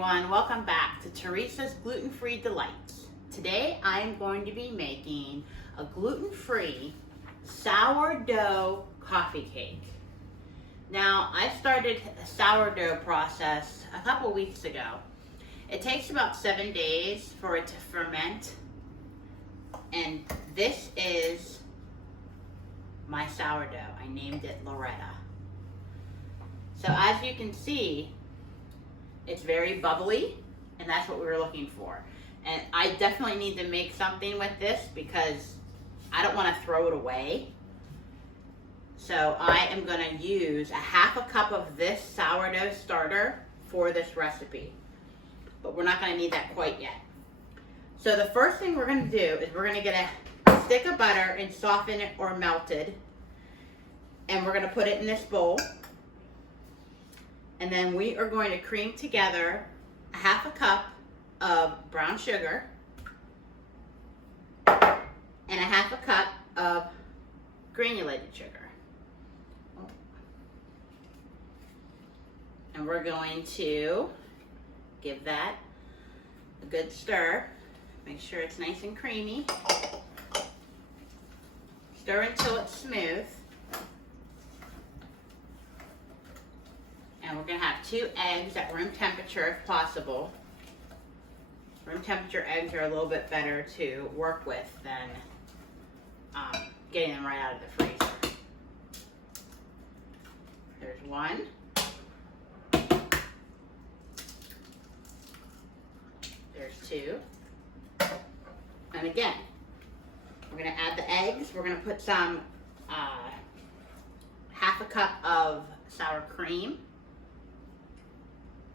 everyone, welcome back to Teresa's Gluten-Free Delights. Today I am going to be making a gluten-free sourdough coffee cake. Now I started a sourdough process a couple weeks ago. It takes about 7 days for it to ferment, and this is my sourdough. I named it Loretta. So as you can see, it's very bubbly, and that's what we were looking for. And I definitely need to make something with this because I don't want to throw it away. So I am going to use a half a cup of this sourdough starter for this recipe. But we're not going to need that quite yet. So the first thing we're going to do is we're going to get a stick of butter and soften it or melt it. And we're going to put it in this bowl. And then we are going to cream together a half a cup of brown sugar and a half a cup of granulated sugar. And we're going to give that a good stir. Make sure it's nice and creamy. Stir until it's smooth. And we're going to have 2 eggs at room temperature if possible. Room temperature eggs are a little bit better to work with than getting them right out of the freezer. There's 1. There's 2. And again, we're going to add the eggs. We're going to put some half a cup of sour cream.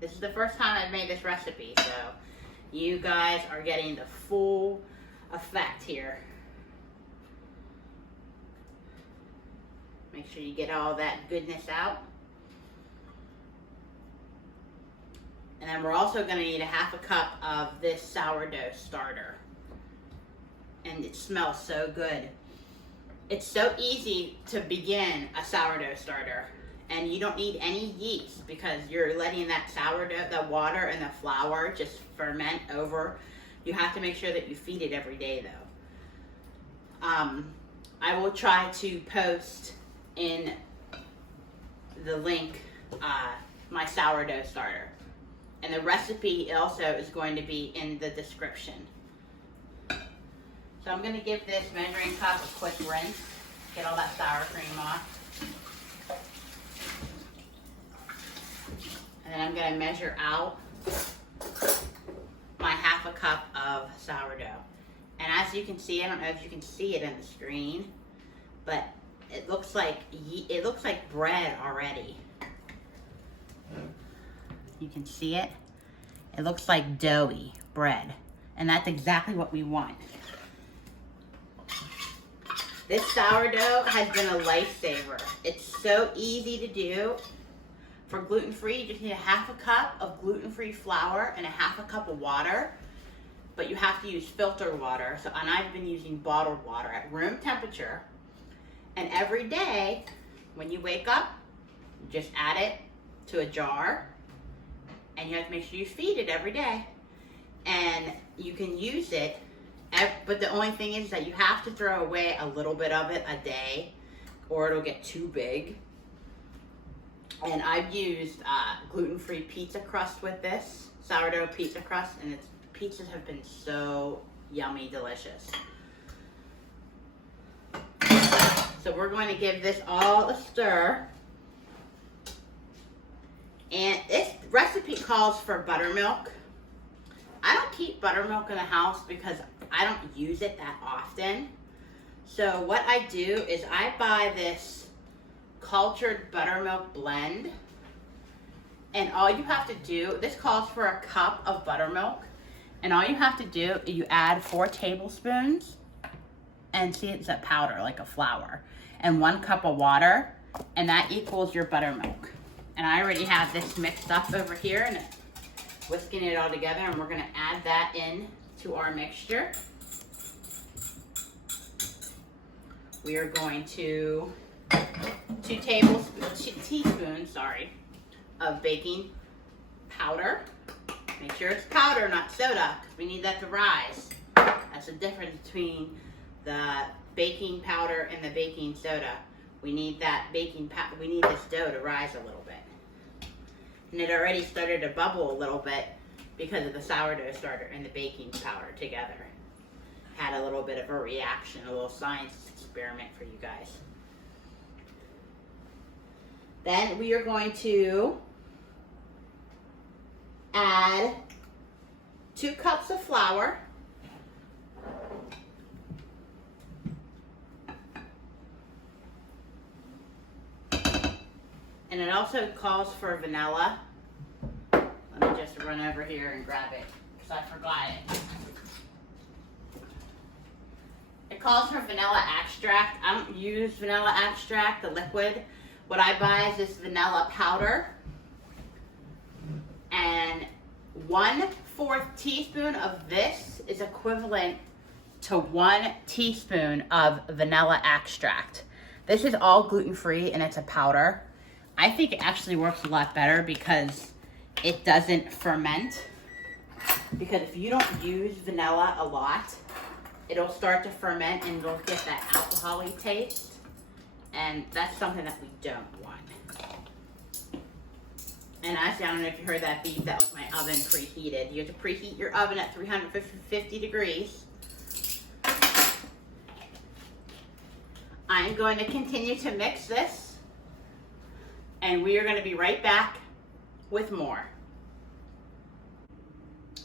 This is the first time I've made this recipe, so you guys are getting the full effect here. Make sure you get all that goodness out. And then we're also going to need a half a cup of this sourdough starter. And it smells so good. It's so easy to begin a sourdough starter. And you don't need any yeast because you're letting that sourdough, the water and the flour just ferment over. You have to make sure that you feed it every day though. I will try to post in the link my sourdough starter. And the recipe also is going to be in the description. So I'm going to give this measuring cup a quick rinse. Get all that sour cream off. And then I'm going to measure out my half a cup of sourdough. And as you can see, I don't know if you can see it on the screen, but it looks like bread already. You can see it. It looks like doughy bread, and that's exactly what we want. This sourdough has been a lifesaver. It's so easy to do. For gluten-free, you just need a half a cup of gluten-free flour and a half a cup of water, but you have to use filtered water. And I've been using bottled water at room temperature. And every day, when you wake up, you just add it to a jar, and you have to make sure you feed it every day. And you can use it, but the only thing is that you have to throw away a little bit of it a day, or it'll get too big. And I've used gluten-free pizza crust with this, sourdough pizza crust, and its pizzas have been so yummy, delicious. So we're going to give this all a stir. And this recipe calls for buttermilk. I don't keep buttermilk in the house because I don't use it that often. So what I do is I buy this cultured buttermilk blend, and all you have to do, this calls for a cup of buttermilk, and all you have to do is you add 4 tablespoons, and see, it's a powder like a flour, and 1 cup of water, and that equals your buttermilk. And I already have this mixed up over here, and whisking it all together, and we're going to add that in to our mixture. We are going to 2 teaspoons of baking powder. Make sure it's powder, not soda, because we need that to rise. That's the difference between the baking powder and the baking soda. We need that we need this dough to rise a little bit. And it already started to bubble a little bit because of the sourdough starter and the baking powder together. Had a little bit of a reaction, a little science experiment for you guys. Then we are going to add 2 cups of flour. And it also calls for vanilla. Let me just run over here and grab it because I forgot it. It calls for vanilla extract. I don't use vanilla extract, the liquid. What I buy is this vanilla powder. And 1/4 teaspoon of this is equivalent to 1 teaspoon of vanilla extract. This is all gluten-free and it's a powder. I think it actually works a lot better because it doesn't ferment. Because if you don't use vanilla a lot, it'll start to ferment and you'll get that alcohol-y taste. And that's something that we don't want. And actually, I don't know if you heard that beep, that was my oven preheated. You have to preheat your oven at 350 degrees. I'm going to continue to mix this. And we are going to be right back with more.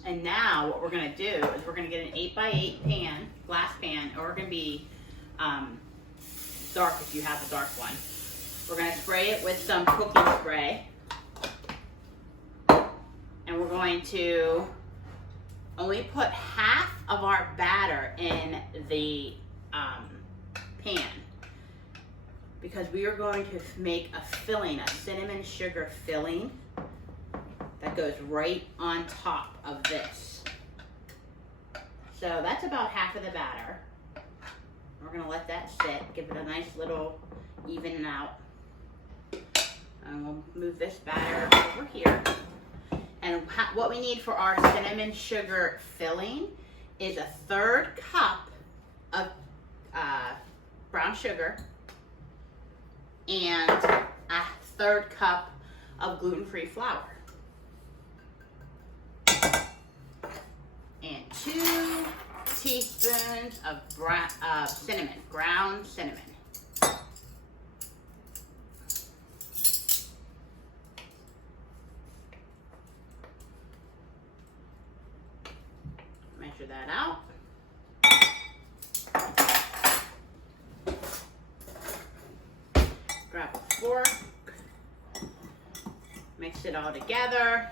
And now what we're going to do is we're going to get an 8x8 pan, glass pan, or we're going to be dark if you have a dark one. We're going to spray it with some cooking spray. And we're going to only put half of our batter in the pan. Because we are going to make a filling, a cinnamon sugar filling that goes right on top of this. So that's about half of the batter. We're gonna let that sit, give it a nice little even out. And we'll move this batter over here. And what we need for our cinnamon sugar filling is 1/3 cup of brown sugar and 1/3 cup of gluten-free flour. And 2 teaspoons of cinnamon, ground cinnamon. Measure that out. Grab a fork, mix it all together.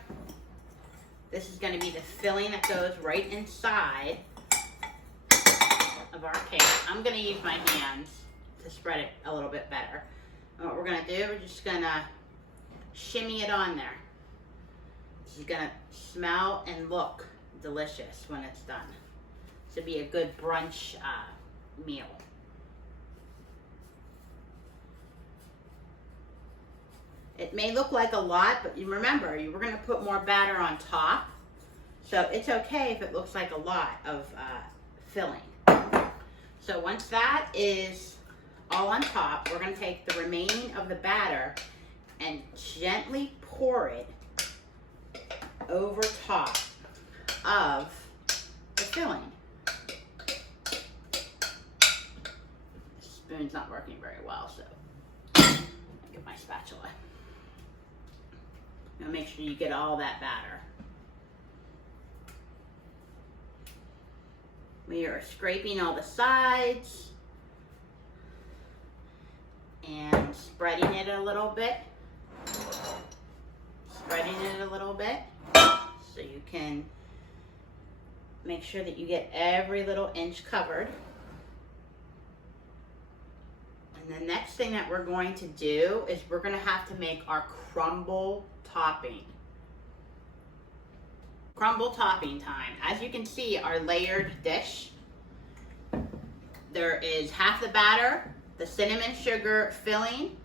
This is going to be the filling that goes right inside of our cake. I'm going to use my hands to spread it a little bit better. And what we're going to do, we're just going to shimmy it on there. This is going to smell and look delicious when it's done. This would be a good brunch meal. It may look like a lot, but you remember, we're going to put more batter on top. So it's okay if it looks like a lot of filling. So once that is all on top, we're going to take the remaining of the batter and gently pour it over top of the filling. The spoon's not working very well, so I'll get my spatula. Now make sure you get all that batter. We are scraping all the sides and spreading it a little bit. Spreading it a little bit so you can make sure that you get every little inch covered. And the next thing that we're going to do is we're going to have to make our crumble topping. Crumble topping time. As you can see, our layered dish, there is half the batter, the cinnamon sugar filling,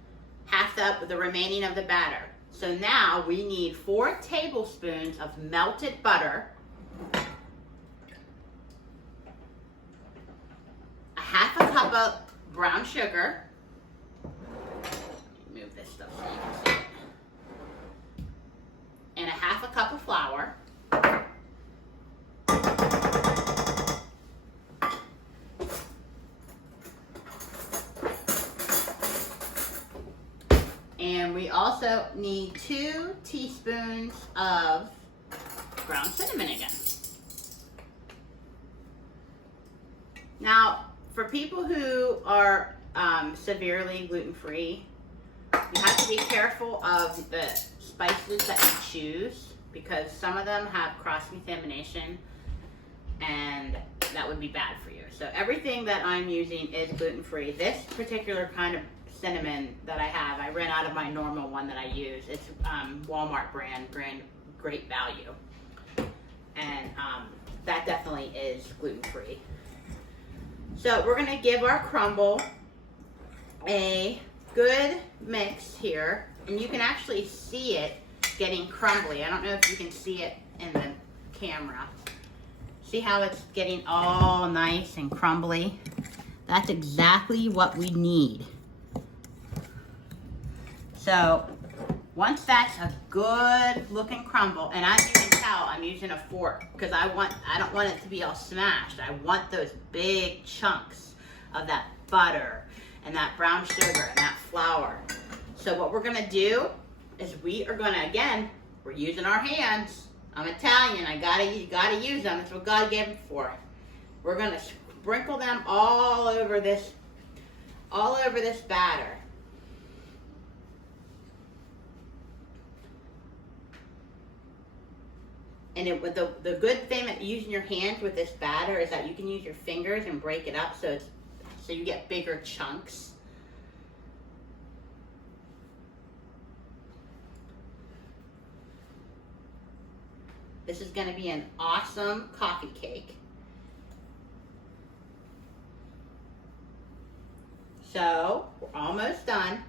half the remaining of the batter. So now we need 4 tablespoons of melted butter, a half a cup of brown sugar. Move this stuff so you can see it. And a half a cup of flour. And we also need 2 teaspoons of ground cinnamon again. Now, for people who are severely gluten-free, you have to be careful of the spices that you choose because some of them have cross-contamination and that would be bad for you. So everything that I'm using is gluten-free. This particular kind of cinnamon that I have, I ran out of my normal one that I use. It's Walmart brand, great value. And that definitely is gluten-free. So we're gonna give our crumble a good mix here. And you can actually see it getting crumbly. I don't know if you can see it in the camera. See how it's getting all nice and crumbly? That's exactly what we need. So once that's a good looking crumble, and as you can tell, I'm using a fork because I don't want it to be all smashed. I want those big chunks of that butter and that brown sugar and that flour. So what we're gonna do is we are gonna, again, we're using our hands. I'm Italian, you gotta use them. That's what God gave them for. We're gonna sprinkle them all over this batter. And the good thing that using your hands with this batter is that you can use your fingers and break it up so you get bigger chunks. This is going to be an awesome coffee cake. So we're almost done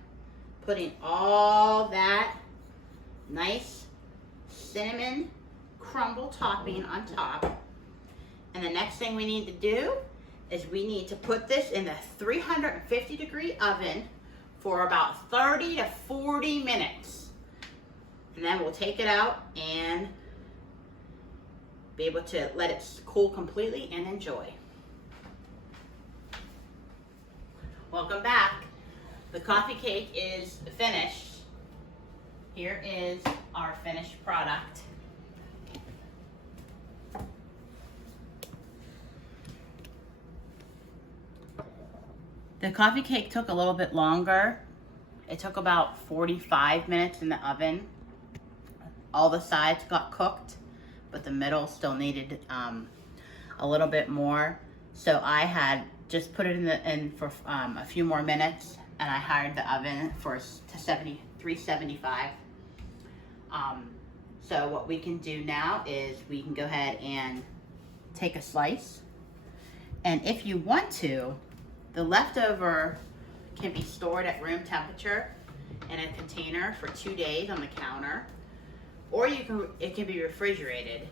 putting all that nice cinnamon crumble topping on top. And the next thing we need to do is we need to put this in the 350-degree oven for about 30 to 40 minutes. And then we'll take it out and be able to let it cool completely and enjoy. Welcome back. The coffee cake is finished. Here is our finished product. The coffee cake took a little bit longer. It took about 45 minutes in the oven. All the sides got cooked, but the middle still needed a little bit more. So I had just put it in for a few more minutes, and I hired the oven for 375. So what we can do now is we can go ahead and take a slice. And if you want to, the leftover can be stored at room temperature in a container for 2 days on the counter, or it can be refrigerated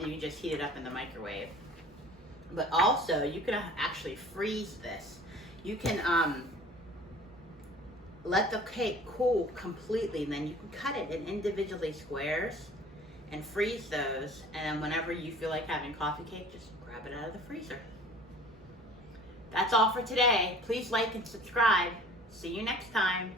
and you just heat it up in the microwave. But also you can actually freeze this. You can let the cake cool completely, and then you can cut it in individually squares and freeze those, and then whenever you feel like having coffee cake, just grab it out of the freezer. That's all for today. Please like and subscribe. See you next time.